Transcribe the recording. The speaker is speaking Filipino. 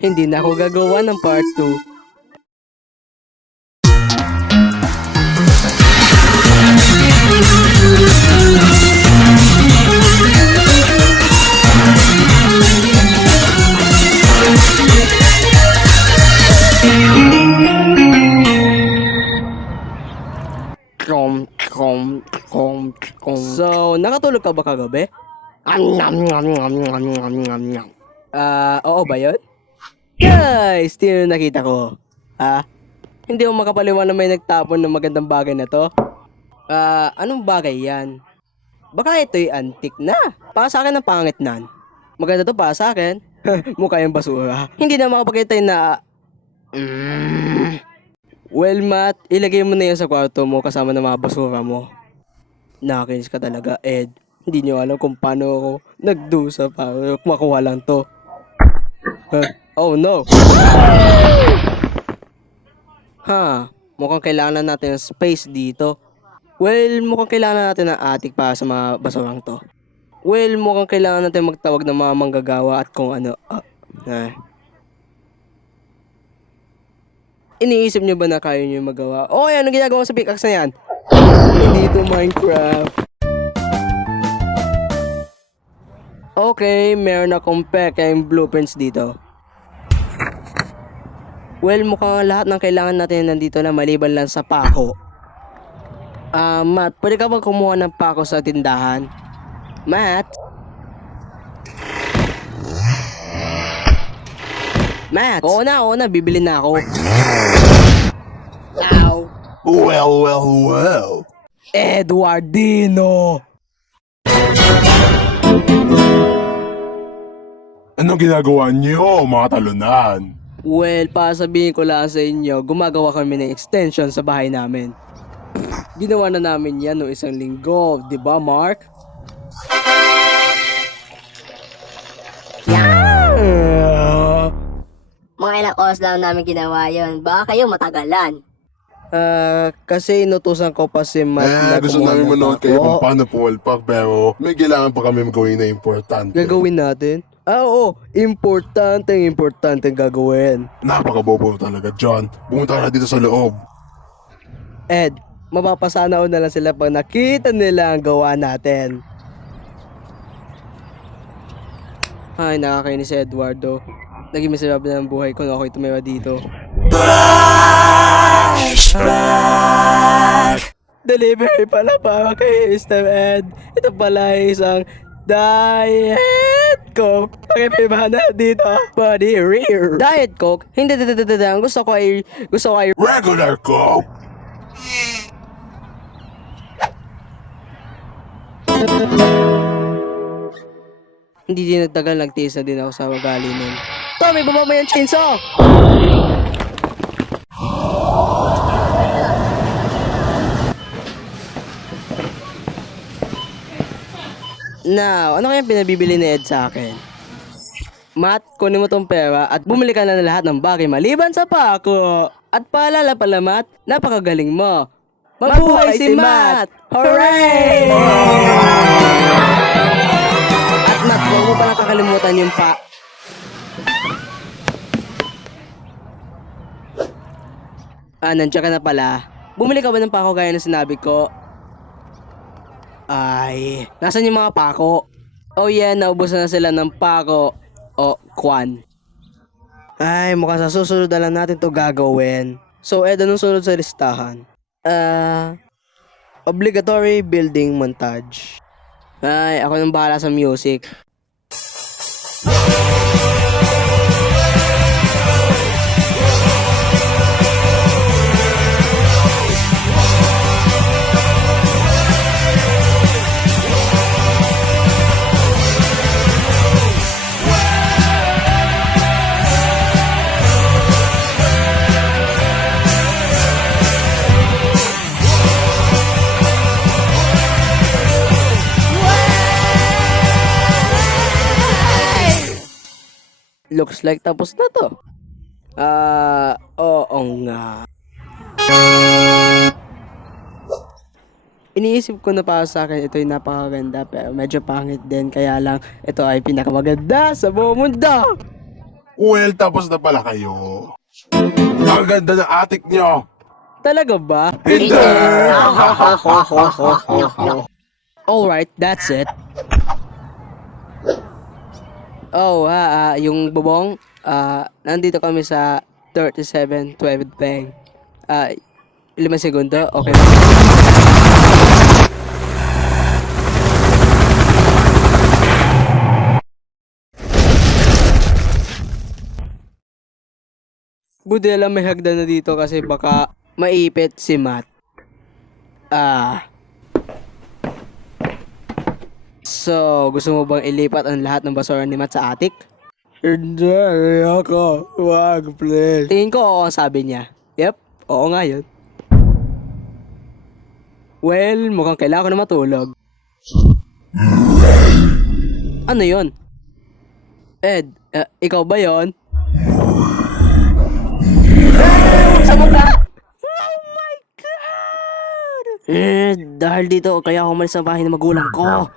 Hindi na ako gagawa ng part 2. So, nakatulog ka ba kagabi? Oo ba yun? Guys, sino nakita ko? Hindi ako makapaliwan na may nagtapon ng magandang bagay na to. Anong bagay yan? Baka ito'y antik na. Para sa akin ang pangit nan. Maganda to para sa akin. Mukha yung basura. Hindi na makapagkita na... Well, Matt, ilagay mo na yan sa kwarto mo kasama ng mga basura mo. Nakakainis ka talaga, Ed. Hindi niyo alam kung paano ako nagdusa para makuha lang to. Oh no! Mukhang kailangan natin ng space dito. Well, mukhang kailangan natin ng attic para sa mga basurang to. Well, mukhang kailangan natin magtawag ng mga manggagawa at kung ano. Iniisip niyo ba na kaya niyo magawa? Anong ginagawa sa pickaxe na yan? Hindi ito Minecraft. Okay, meron akong pekeng blueprints dito. Well, mukhang lahat ng kailangan natin nandito na maliban lang sa pako. Matt, pwede ka ba kumuha ng pako sa tindahan? Matt? Matt? Oo na, bibili na ako. Ow! Well. Edwardino! Anong ginagawa niyo, mga talunan? Well, para sabihin ko lang sa inyo, gumagawa kami ng extension sa bahay namin. Ginawa na namin yan noong isang linggo, di ba, Mark? Mga ilang oras lang namin ginawa yun. Baka kayo matagalan. Kasi inutusan ko pa si Matt na Gusto kumuha namin ng manood pako. kayo kung paano pumulpak pero may kailangan pa kami magawin na importante. Gagawin natin? Oo, importante gagawin. Napakabobo talaga, John. Pumunta ka na dito sa loob. Ed, mapapasanaw na lang sila pag nakita nila ang gawa natin. Ay, nakakainis si Eduardo. Naging miserable ng buhay ko na ako'y tumira dito. Delivery pala para kay Mr. Ed. Ito pala ay isang Diet Coke. Pakipiba na dito. Body rear. Diet Coke? Hindi. Ang gusto ko ay Regular Coke! Hindi din nagtagal, nagtiis na din ako sa magali nun. Tommy, baba mo yung chainsaw! Now, ano kaya pinabibili ni Ed sa akin? Matt, kunin mo tong pera at bumili ka na ng lahat ng bagay maliban sa pako. At paalala pala, Matt, napakagaling mo. Mabuhay si Matt! Hooray! At Matt, huwag mo pala kakalimutan yung nandiyan ka na pala. Bumili ka ba ng pako gaya ng sinabi ko? Ay, nasan yung mga pako? Oh yeah, naubusan na sila ng pako. Kwan. Ay, mukhang sa susunod na lang natin to gagawin. So, Ed, anong sunod sa listahan? Obligatory building montage. Ay, ako nang bahala sa music. Looks like tapos na to. Oo nga. Iniisip ko na para sa akin ito'y napakaganda pero medyo pangit din kaya lang ito ay pinakamaganda sa buong mundo. Well, tapos na pala kayo. Ang ganda ng attic nyo. Talaga ba? Hindi! Alright, that's it. Oh, yung bubong, nandito kami sa 3712 Bank. 5 segundo, okay ba? Buti alam may hagdan na dito kasi baka maipit si Matt. So, gusto mo bang ilipat ang lahat ng basura ni Matt sa attic? Hindi, ako. Wag, please. Tingin ko oo ang sabi niya. Yep, oo nga yun. Well, mukhang kailangan ko na matulog. Ano yun? Ed, ikaw ba yon? Sabog ka! Oh my God! Dahil dito, kaya ako umalis sa bahay ng magulang ko.